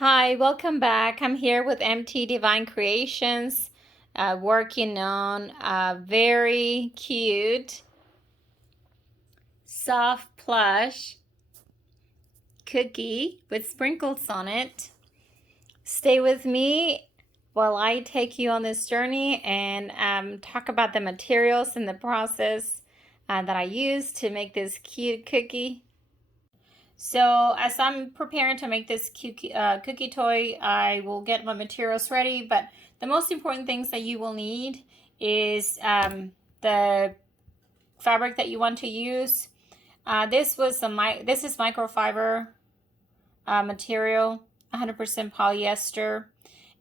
Hi, welcome back. I'm here with MT Divine Creations, working on a very cute, soft plush cookie with sprinkles on it. Stay with me while I take you on this journey and talk about the materials and the process that I use to make this cute cookie. So as I'm preparing to make this cookie toy, I will get my materials ready. But the most important things that you will need is the fabric that you want to use. This is microfiber material, 100% polyester.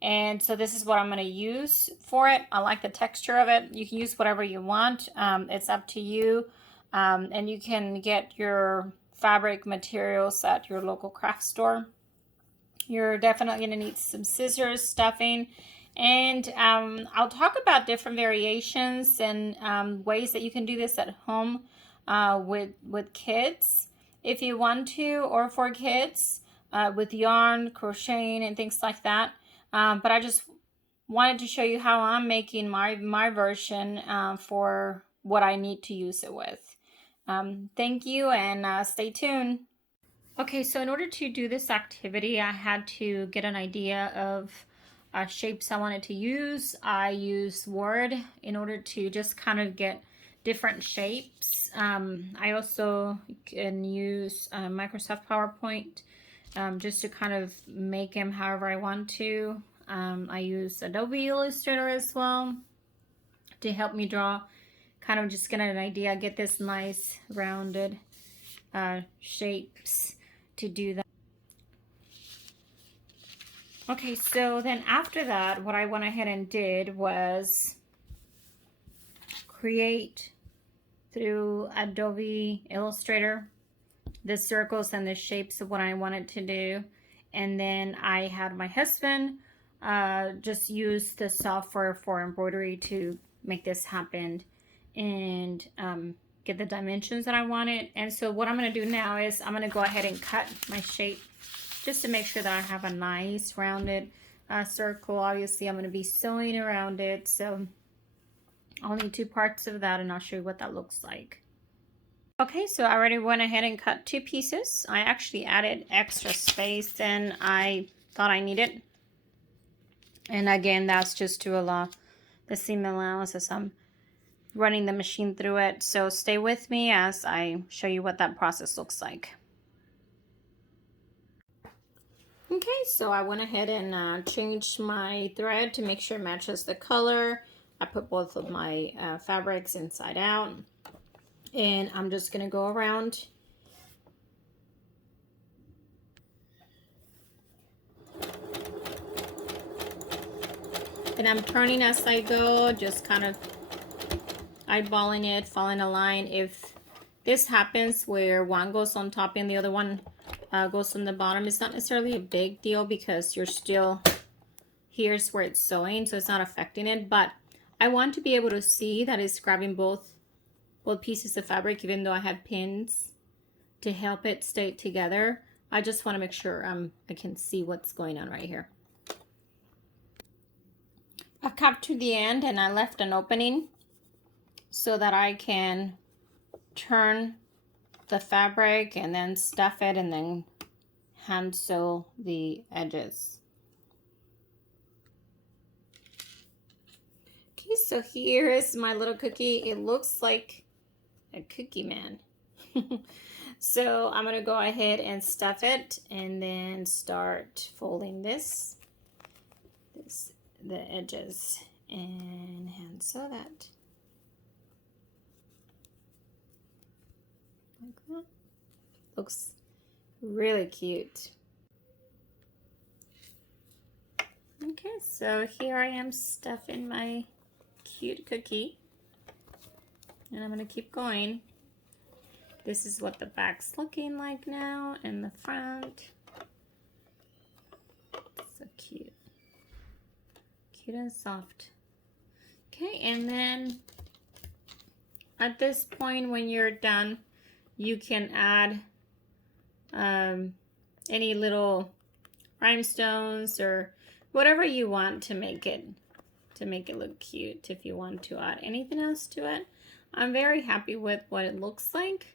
And so this is what I'm going to use for it. I like the texture of it. You can use whatever you want. It's up to you. And you can get your fabric materials at your local craft store. You're definitely going to need some scissors, stuffing, and I'll talk about different variations and ways that you can do this at home with kids if you want to, or for kids with yarn, crocheting, and things like that. But I just wanted to show you how I'm making my version for what I need to use it with. Thank you, and stay tuned. Okay, so in order to do this activity, I had to get an idea of shapes I wanted to use. I used Word in order to just kind of get different shapes. I also can use Microsoft PowerPoint just to kind of make them however I want to. I use Adobe Illustrator as well to help me draw, kind of just get an idea, get this nice rounded shapes to do that. Okay, so then after that, what I went ahead and did was create through Adobe Illustrator the circles and the shapes of what I wanted to do. And then I had my husband just use the software for embroidery to make this happen and get the dimensions that I wanted. And so what I'm going to do now is I'm going to go ahead and cut my shape just to make sure that I have a nice rounded circle. Obviously I'm going to be sewing around it, so I'll need 2 parts of that, and I'll show you what that looks like. Okay, so I already went ahead and cut 2 pieces. I actually added extra space than I thought I needed. And again, that's just to allow the seam allowance as I'm running the machine through it. So stay with me as I show you what that process looks like. Okay, so I went ahead and changed my thread to make sure it matches the color. I put both of my fabrics inside out. And I'm just going to go around and I'm turning as I go, just kind of eyeballing it, following a line. If this happens where one goes on top and the other one goes on the bottom, it's not necessarily a big deal because you're still, here's where it's sewing, so it's not affecting it. But I want to be able to see that it's grabbing both pieces of fabric, even though I have pins to help it stay together. I just want to make sure I can see what's going on right here. I've cut to the end and I left an opening so that I can turn the fabric and then stuff it and then hand sew the edges. Okay, so here is my little cookie. It looks like a cookie man. So I'm gonna go ahead and stuff it and then start folding the edges and hand sew that. Like that. Looks really cute. Okay, so here I am stuffing my cute cookie. And I'm going to keep going. This is what the back's looking like now, and the front. So cute. Cute and soft. Okay, and then at this point when you're done, you can add any little rhinestones or whatever you want to make it look cute. If you want to add anything else to it, I'm very happy with what it looks like.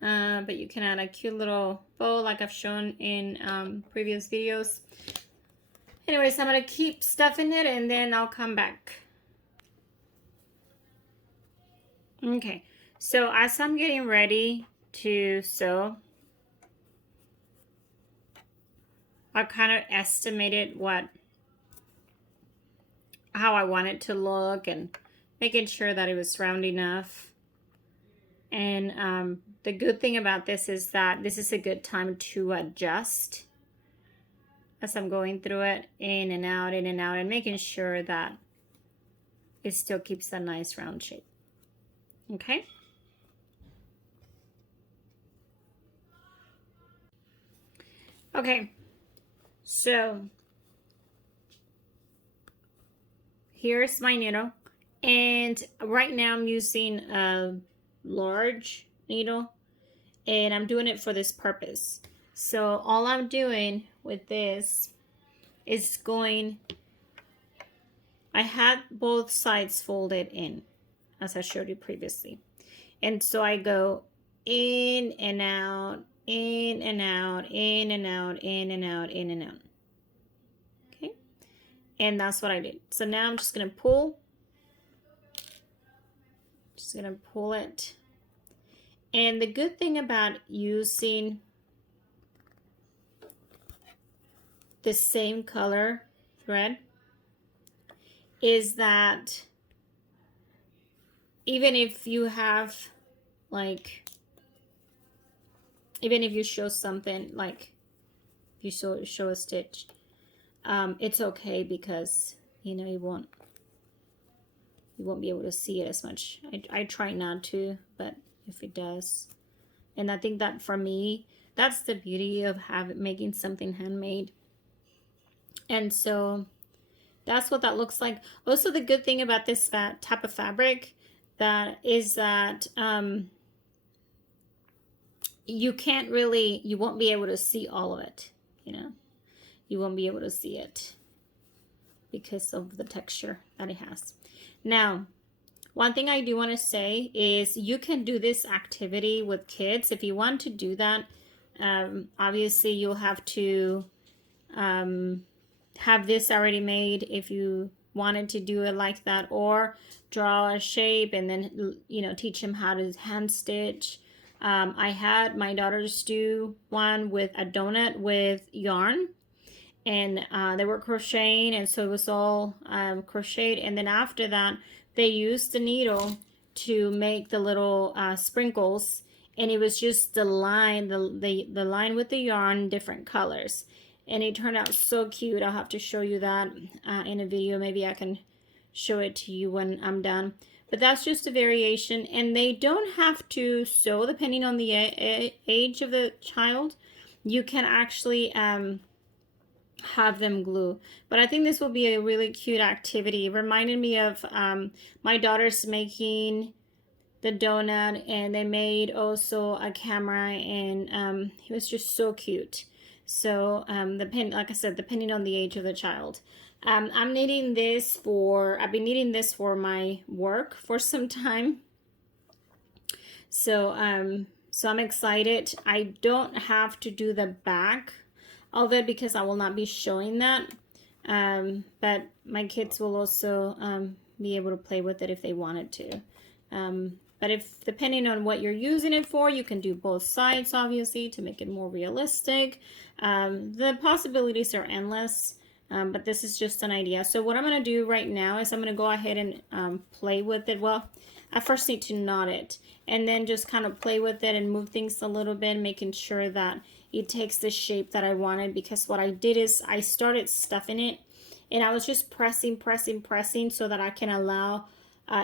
But you can add a cute little bow like I've shown in previous videos. Anyways, I'm gonna keep stuffing it and then I'll come back. Okay, so as I'm getting ready to sew, I kind of estimated how I want it to look and making sure that it was round enough. And the good thing about this is that this is a good time to adjust as I'm going through it, in and out, and making sure that it still keeps a nice round shape. Okay? Okay, so here's my needle, and right now I'm using a large needle, and I'm doing it for this purpose. So all I'm doing with this is I had both sides folded in, as I showed you previously. And so I go in and out, in and out, in and out, in and out, in and out. Okay? And that's what I did. So now I'm just going to pull. Just going to pull it. And the good thing about using the same color thread is that even if you have even if you show something, like you show a stitch, it's okay, because you know you won't be able to see it as much. I try not to, but if it does. And I think that for me, that's the beauty of making something handmade. And so that's what that looks like. Also, the good thing about this type of fabric is that you won't be able to see all of it, you know. You won't be able to see it because of the texture that it has. Now, one thing I do want to say is you can do this activity with kids. If you want to do that, obviously you'll have to have this already made if you wanted to do it like that, or draw a shape and then, you know, teach them how to hand stitch. I had my daughters do one with a donut with yarn, and they were crocheting, and so it was all crocheted, and then after that they used the needle to make the little sprinkles, and it was just the line line with the yarn, different colors, and it turned out so cute. I'll have to show you that in a video. Maybe I can show it to you when I'm done. But that's just a variation, and they don't have to sew depending on the age of the child. You can actually have them glue. But I think this will be a really cute activity. It reminded me of my daughters making the donut, and they made also a camera, and it was just so cute. So like I said, depending on the age of the child. I'm needing this I've been needing this for my work for some time. So so I'm excited. I don't have to do the back of it because I will not be showing that. But my kids will also be able to play with it if they wanted to. But depending on what you're using it for, you can do both sides, obviously, to make it more realistic. The possibilities are endless, but this is just an idea. So what I'm going to do right now is I'm going to go ahead and play with it. Well, I first need to knot it, and then just kind of play with it and move things a little bit, making sure that it takes the shape that I wanted, because what I did is I started stuffing it, and I was just pressing so that I can allow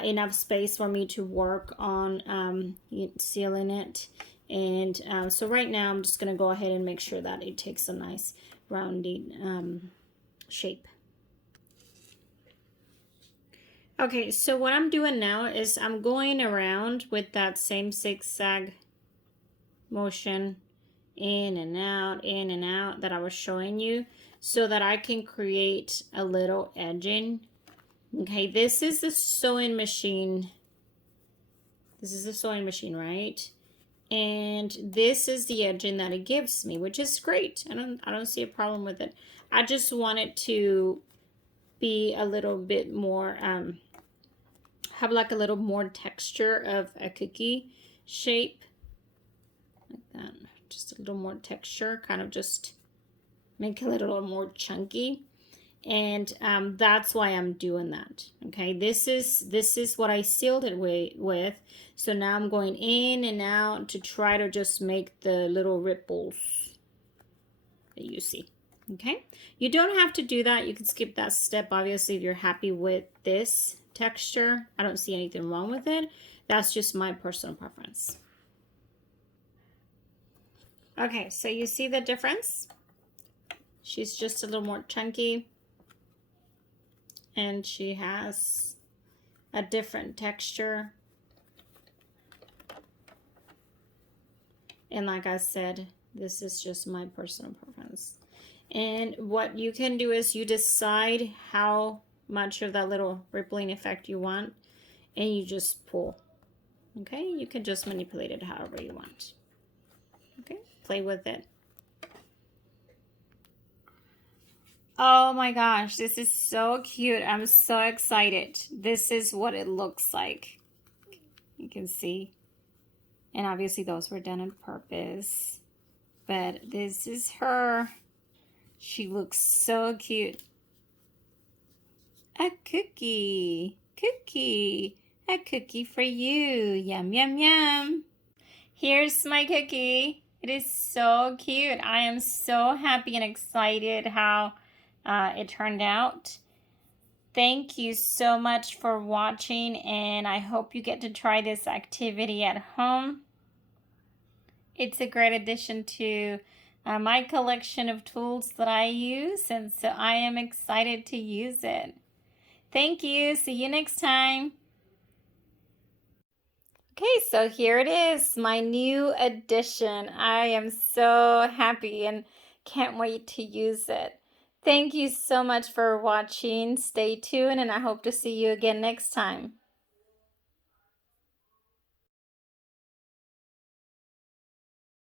enough space for me to work on sealing it. And so right now I'm just going to go ahead and make sure that it takes a nice rounded shape. Okay, so what I'm doing now is I'm going around with that same zigzag motion, in and out that I was showing you so that I can create a little edging. Okay, this is the sewing machine. This is the sewing machine, right? And this is the edging that it gives me, which is great. I don't see a problem with it. I just want it to be a little bit more have like a little more texture of a cookie shape, like that. Just a little more texture, kind of just make it a little more chunky. And that's why I'm doing that. Okay, this is what I sealed it with. So now I'm going in and out to try to just make the little ripples that you see. Okay, you don't have to do that. You can skip that step, obviously, if you're happy with this texture. I don't see anything wrong with it. That's just my personal preference. Okay, so you see the difference? She's just a little more chunky. And she has a different texture. And like I said, this is just my personal preference. And what you can do is you decide how much of that little rippling effect you want, and you just pull. Okay, you can just manipulate it however you want. Okay, play with it. Oh my gosh, this is so cute. I'm so excited. This is what it looks like. You can see. And obviously those were done on purpose. But this is her. She looks so cute. A cookie. Cookie. A cookie for you. Yum, yum, yum. Here's my cookie. It is so cute. I am so happy and excited how it turned out. Thank you so much for watching, and I hope you get to try this activity at home. It's a great addition to my collection of tools that I use, and so I am excited to use it. Thank you. See you next time. Okay, so here it is, my new addition. I am so happy and can't wait to use it. Thank you so much for watching. Stay tuned, and I hope to see you again next time.